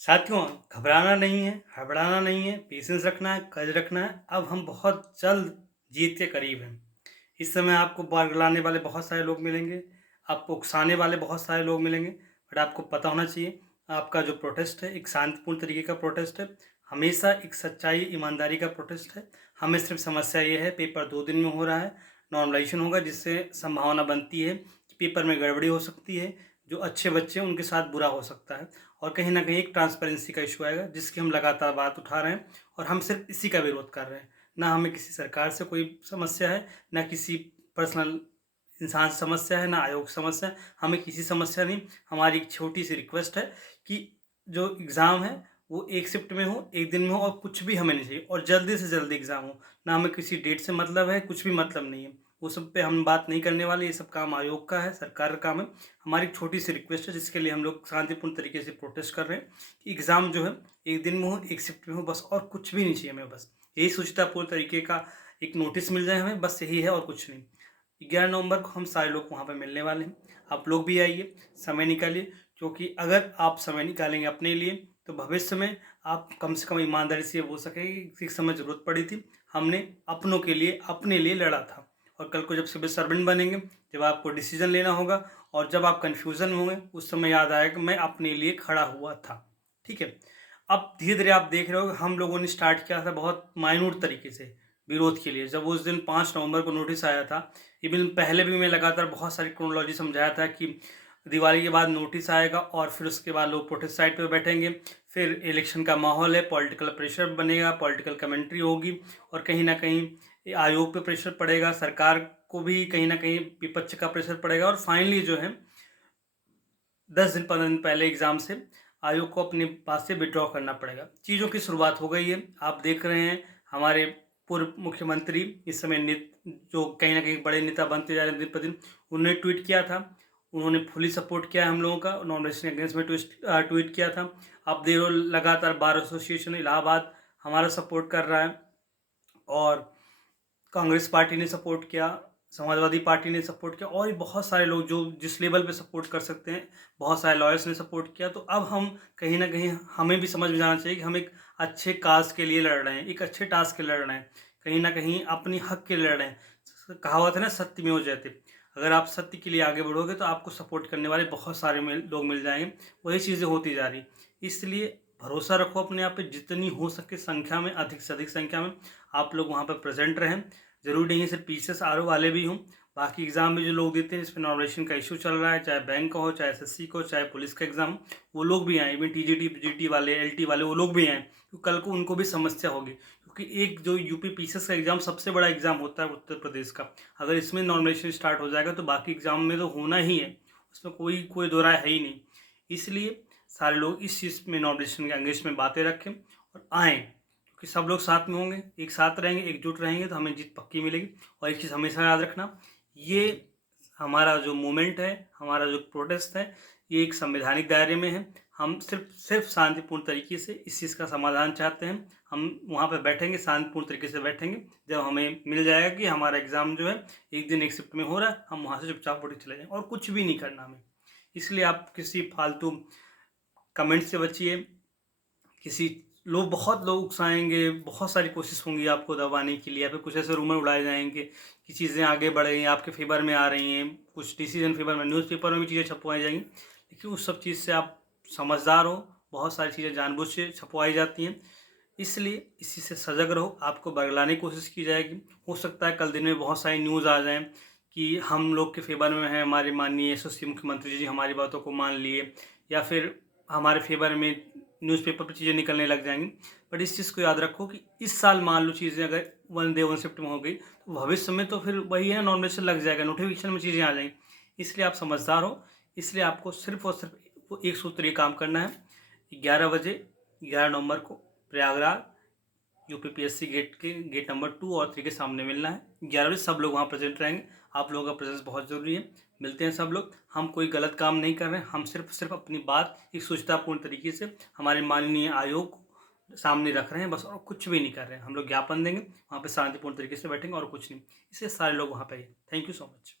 साथियों, घबराना नहीं है, हड़बड़ाना नहीं है, पेशेंस रखना है, कर्ज रखना है। अब हम बहुत जल्द जीत के करीब हैं। इस समय आपको बरगलाने वाले बहुत सारे लोग मिलेंगे, आपको उकसाने वाले बहुत सारे लोग मिलेंगे, बट आपको पता होना चाहिए आपका जो प्रोटेस्ट है एक शांतिपूर्ण तरीके का प्रोटेस्ट है, हमेशा एक सच्चाई ईमानदारी का प्रोटेस्ट है। हमें सिर्फ समस्या ये है पेपर 2 दिन में हो रहा है, नॉर्मलाइजेशन होगा जिससे संभावना बनती है कि पेपर में गड़बड़ी हो सकती है, जो अच्छे बच्चे हैं उनके साथ बुरा हो सकता है और कहीं न कहीं एक ट्रांसपेरेंसी का इश्यू आएगा जिसकी हम लगातार बात उठा रहे हैं और हम सिर्फ इसी का विरोध कर रहे हैं। ना हमें किसी सरकार से कोई समस्या है, ना किसी पर्सनल इंसान से समस्या है, ना आयोग से समस्या है, हमें किसी समस्या नहीं। हमारी एक छोटी-सी रिक्वेस्ट है कि जो एग्ज़ाम है वो 1 शिफ्ट में हो, 1 दिन में हो और कुछ भी हमें नहीं चाहिए और जल्दी से जल्दी एग्ज़ाम हो। ना हमें किसी डेट से मतलब है, कुछ भी मतलब नहीं है। वो सब पे हम बात नहीं करने वाले, ये सब काम आयोग का है, सरकार का काम है। हमारी एक छोटी-सी रिक्वेस्ट है जिसके लिए हम लोग शांतिपूर्ण तरीके से प्रोटेस्ट कर रहे हैं कि एग्ज़ाम जो है 1 दिन में हो, 1 शिफ्ट में हो बस और कुछ भी नहीं चाहिए हमें बस। यही सूचितापूर्ण तरीके का एक नोटिस मिल जाए हमें, बस यही है और कुछ नहीं। 11 नवंबर को हम सारे लोग वहाँ पे मिलने वाले हैं। आप लोग भी आइए, समय निकालिए क्योंकि अगर आप समय निकालेंगे अपने लिए तो भविष्य में आप कम से कम ईमानदारी से ये बोल सकेंगे कि एक समय ज़रूरत पड़ी थी, हमने अपनों के लिए, अपने लिए लड़ा था। और कल को जब सिविल सर्वेंट बनेंगे, जब आपको डिसीज़न लेना होगा और जब आप कन्फ्यूज़न में होंगे, उस समय याद आएगा कि मैं अपने लिए खड़ा हुआ था। ठीक है? अब धीरे-धीरे आप देख रहे हो कि हम लोगों ने स्टार्ट किया था बहुत माइन्यूट तरीके से विरोध के लिए। जब उस दिन 5 नवंबर को नोटिस आया था, इवन पहले भी मैं लगातार बहुत सारी क्रोनोलॉजी समझाया था कि दिवाली के बाद नोटिस आएगा और फिर उसके बाद लोग प्रोटेस्ट साइट पे बैठेंगे। फिर इलेक्शन का माहौल है, पॉलिटिकल प्रेशर बनेगा, पॉलिटिकल कमेंट्री होगी और कहीं न कहीं आयोग पे प्रेशर पड़ेगा, सरकार को भी कहीं न कहीं विपक्ष का प्रेशर पड़ेगा और फाइनली जो है 10 दिन 15 दिन पहले एग्ज़ाम से आयोग को अपनी बात से विथड्रॉ करना पड़ेगा। चीज़ों की शुरुआत हो गई है। आप देख रहे हैं हमारे पूर्व मुख्यमंत्री इस समय जो कहीं न कहीं बड़े नेता बनते जा रहे हैं दिन प्रतिदिन, उन्होंने ट्वीट किया था। उन्होंने फुली सपोर्ट किया है हम लोगों का, नॉन-वेजेटेरियन के अगेंस्ट में ट्वीट किया था। आप देख रहे हो लगातार बार एसोसिएशन इलाहाबाद हमारा सपोर्ट कर रहा है और कांग्रेस पार्टी ने सपोर्ट किया, समाजवादी पार्टी ने सपोर्ट किया और भी बहुत सारे लोग जो जिस लेवल पे सपोर्ट कर सकते हैं, बहुत सारे लॉयर्स ने सपोर्ट किया। तो अब हम कहीं न कहीं हमें भी समझ में जाना चाहिए कि हम एक अच्छे काज़ के लिए लड़ रहे हैं, एक अच्छे टास्क के लिए लड़ रहे हैं, कहीं न कहीं अपने हक के लिए लड़ रहे हैं। कहावत है ना सत्यमेव जयते। अगर आप सत्य के लिए आगे बढ़ोगे तो आपको सपोर्ट करने वाले बहुत सारे लोग मिल जाएँगे, वही चीज़ें होती जा रही। इसलिए भरोसा रखो अपने आप पे, जितनी हो सके संख्या में, अधिक से अधिक संख्या में आप लोग वहाँ पे प्रेज़ेंट रहें। ज़रूरी नहीं है सिर्फ पीसीएस आरओ वाले भी हों, बाकी एग्ज़ाम में जो लोग देते हैं इसमें नॉमिनेशन का इश्यू चल रहा है, चाहे बैंक का हो, चाहे एसएससी का हो, चाहे पुलिस का एग्ज़ाम हो, वो लोग भी आएँ। इवन टीजीटी, पीजीटी वाले, एलटी वाले वो लोग भी आएँ, क्योंकि कल को उनको भी समस्या होगी। क्योंकि एक जो यूपी पीसीएस का एग्ज़ाम सबसे बड़ा एग्ज़ाम होता है उत्तर प्रदेश का। अगर इसमें नॉमिनेशन स्टार्ट हो जाएगा तो बाकी एग्ज़ाम में तो होना ही है, उसमें कोई कोई दो राय है ही नहीं। इसलिए सारे लोग इस चीज़ में नॉमिनेशन के अगेंस्ट में बातें रखें और आएँ। कि सब लोग साथ में होंगे, एक साथ रहेंगे, एकजुट रहेंगे तो हमें जीत पक्की मिलेगी। और एक चीज़ हमेशा याद रखना, ये हमारा जो मूवमेंट है, हमारा जो प्रोटेस्ट है, ये एक संवैधानिक दायरे में है। हम सिर्फ शांतिपूर्ण तरीके से इस चीज़ का समाधान चाहते हैं। हम वहाँ पे बैठेंगे, शांतिपूर्ण तरीके से बैठेंगे। जब हमें मिल जाएगा कि हमारा एग्ज़ाम जो है 1 दिन 1 शिफ्ट में हो रहा है, हम वहाँ से चुपचाप उठ के चले जाएँगे और कुछ भी नहीं करना हमें। इसलिए आप किसी फालतू कमेंट से बचिए। किसी लोग बहुत लोग उकसाएँगे, बहुत सारी कोशिश होंगी आपको दबाने के लिए या फिर कुछ ऐसे रूमर उड़ाए जाएँगे कि चीज़ें आगे बढ़ रही हैं, आपके फ़ेवर में आ रही हैं, कुछ डिसीज़न फ़ेवर में, न्यूज़पेपर में भी चीज़ें छपवाई जाएँगी। लेकिन उस सब चीज़ से आप समझदार हो, बहुत सारी चीज़ें जानबूझ से छपवाई जाती हैं। इसलिए इसी से सजग रहो, आपको बरगलाने की कोशिश की जाएगी। हो सकता है कल दिन में बहुत सारी न्यूज़ आ जाएँ कि हम लोग के फ़ेवर में हैं, हमारे माननीय यशस्वी मुख्यमंत्री जी हमारी बातों को मान लिए या फिर हमारे फ़ेवर में न्यूज़पेपर पे चीज़ें निकलने लग जाएँगी। बट इस चीज़ को याद रखो कि इस साल मान लो चीज़ें अगर 1 डे 1 शिफ्ट में हो गई, तो भविष्य में तो फिर वही है, नॉमिनेशन लग जाएगा, नोटिफ़िकेशन में चीज़ें आ जाएँगी। इसलिए आप समझदार हो, इसलिए आपको सिर्फ़ और सिर्फ़ वो एक सूत्रीय काम करना है। 11 बजे 11 नवंबर को प्रयागराज यूपीपीएससी गेट के गेट नंबर 2 और 3 के सामने मिलना है। 11 बजे सब लोग वहाँ प्रेज़ेंट रहेंगे। आप लोगों का प्रेज़ेंस बहुत ज़रूरी है। मिलते हैं सब लोग। हम कोई गलत काम नहीं कर रहे हैं। हम सिर्फ़ अपनी बात एक सूचनापूर्ण तरीके से हमारे माननीय आयोग सामने रख रहे हैं बस और कुछ भी नहीं कर रहे हैं। हम लोग ज्ञापन देंगे, वहाँ पे शांतिपूर्ण तरीके से बैठेंगे और कुछ नहीं। इसलिए सारे लोग वहाँ पे आइए। Thank you so much.